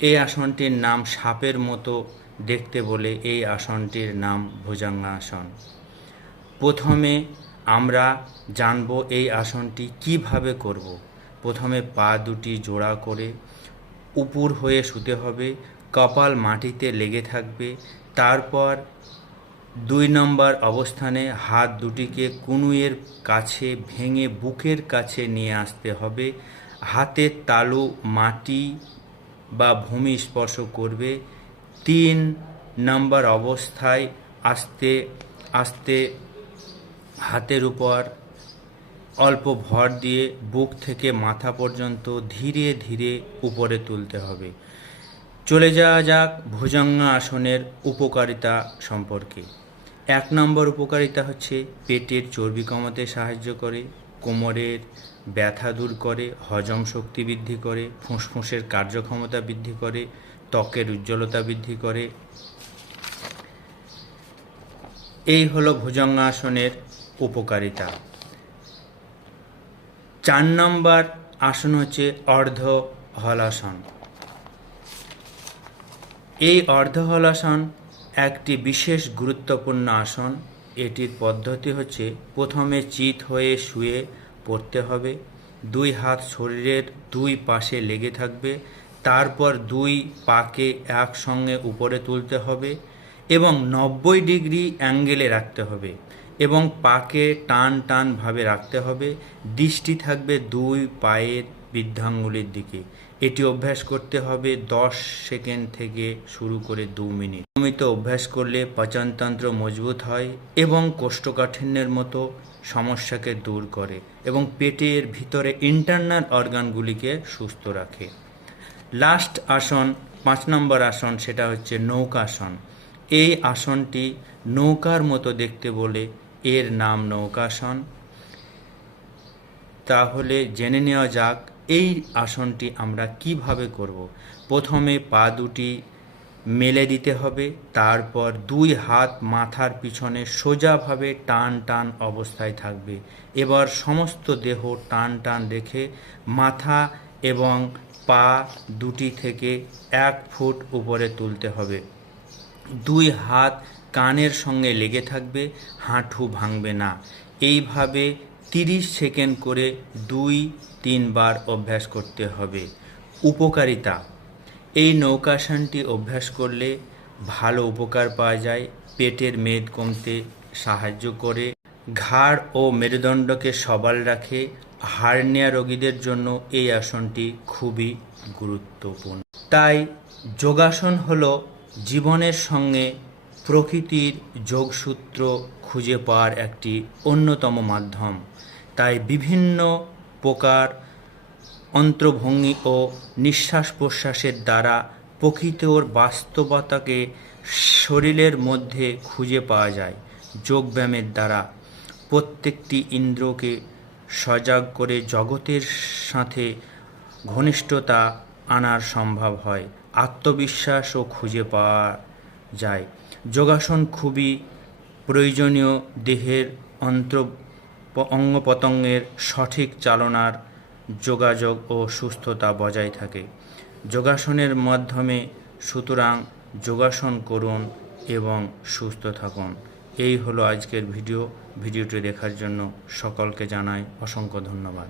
এই আসনটির নাম সাপের মতো দেখতে বলে এই আসনটির নাম ভুজঙ্গাসন। প্রথমে আমরা জানব এই আসনটি কিভাবে করব। প্রথমে পা দুটি জোড়া করে উপর হয়ে শুতে হবে, কপাল মাটিতে লেগে থাকবে। তারপর 2 নম্বর অবস্থানে হাত দুটিকে কনুইয়ের কাছে ভেঙে বুকের কাছে নিয়ে আসতে হবে। হাতের তালু মাটি বা ভূমি স্পর্শ করবে। 3 নম্বর অবস্থায় আস্তে আস্তে হাতের উপর অল্প ভর দিয়ে বুক থেকে মাথা পর্যন্ত ধীরে ধীরে উপরে তুলতে হবে। চলে যাওয়া যাক ভুজঙ্গাসনের উপকারিতা সম্পর্কে। 1 নম্বর উপকারিতা হচ্ছে পেটের চর্বি কমাতে সাহায্য করে, কোমরের ব্যথা দূর করে, হজম শক্তি বৃদ্ধি করে, ফুসফুসের কার্যক্ষমতা বৃদ্ধি করে, ত্বকের উজ্জ্বলতা বৃদ্ধি করে। এই হলো ভুজঙ্গাসনের উপকারিতা। 4 নম্বর আসন হচ্ছে অর্ধ হলাসন। এই অর্ধ হলাসন একটি বিশেষ গুরুত্বপূর্ণ আসন। এটির পদ্ধতি হচ্ছে প্রথমে চিত হয়ে শুয়ে পড়তে হবে। 2 হাত শরীরের 2 পাশে লেগে থাকবে। তারপর 2 পাকে একসঙ্গে উপরে তুলতে হবে এবং 90 ডিগ্রি অ্যাঙ্গেলে রাখতে হবে এবং পাকে টান টান ভাবে রাখতে হবে। দৃষ্টি থাকবে 2 পায়ের বৃদ্ধাঙ্গুলির দিকে। এটি অভ্যাস করতে হবে 10 সেকেন্ড থেকে শুরু করে 2 মিনিট। নিয়মিত অভ্যাস করলে পাচনতন্ত্র মজবুত হয় এবং কোষ্ঠকাঠিন্যের মতো সমস্যাকে দূর করে এবং পেটের ভিতরে ইন্টারনাল অর্গানগুলিকে সুস্থ রাখে। লাস্ট আসন 5 নম্বর আসন, সেটা হচ্ছে নৌকাসন। এই আসনটি নৌকার মতো দেখতে বলে এর নাম নৌকাসন। তাহলে জেনে নেওয়া যাক এই আসনটি আমরা কিভাবে করব। প্রথমে পা দুটি মেলে দিতে হবে, তারপর 2 হাত মাথার পিছনে সোজাভাবে টান টান অবস্থায় থাকবে। এবার সমস্ত দেহ টান টান রেখে মাথা এবং পা দুটি থেকে 1 ফুট উপরে তুলতে হবে। 2 হাত কানের সঙ্গে লেগে থাকবে, হাঁটু ভাঙবে না। এইভাবে 30 সেকেন্ড করে 2-3 বার অভ্যাস করতে হবে। উপকারিতা: এই নৌকাসনটি অভ্যাস করলে ভালো উপকার পাওয়া যায়। পেটের মেদ কমতে সাহায্য করে, ঘাড় ও মেরুদণ্ডকে সবল রাখে। হার্নিয়া রোগীদের জন্য এই আসনটি খুবই গুরুত্বপূর্ণ। তাই যোগাসন হলো জীবনের সঙ্গে প্রকৃতির যোগসূত্র খুঁজে পাওয়ার একটি অন্যতম মাধ্যম। তাই বিভিন্ন প্রকার অন্তর্ভঙ্গি ও নিঃশ্বাস প্রশ্বাসের দ্বারা প্রকৃতির বাস্তবতাকে শরীরের মধ্যে খুঁজে পাওয়া যায়। যোগব্যায়ামের দ্বারা প্রত্যেকটি ইন্দ্রিয়কে সজাগ করে জগতের সাথে ঘনিষ্ঠতা আনার সম্ভব হয়। আত্মবিশ্বাসও খুঁজে পাওয়া যায়। যোগাসন খুবই প্রয়োজনীয় দেহের অঙ্গ প্রত্যঙ্গের সঠিক চালনার যোগাযোগ ও সুস্থতা বজায় থাকে যোগাসনের মাধ্যমে। সুতরাং যোগাসন করুন এবং সুস্থ থাকুন। এই হলো আজকের ভিডিওটি দেখার জন্য সকলকে জানাই অসংখ্য ধন্যবাদ।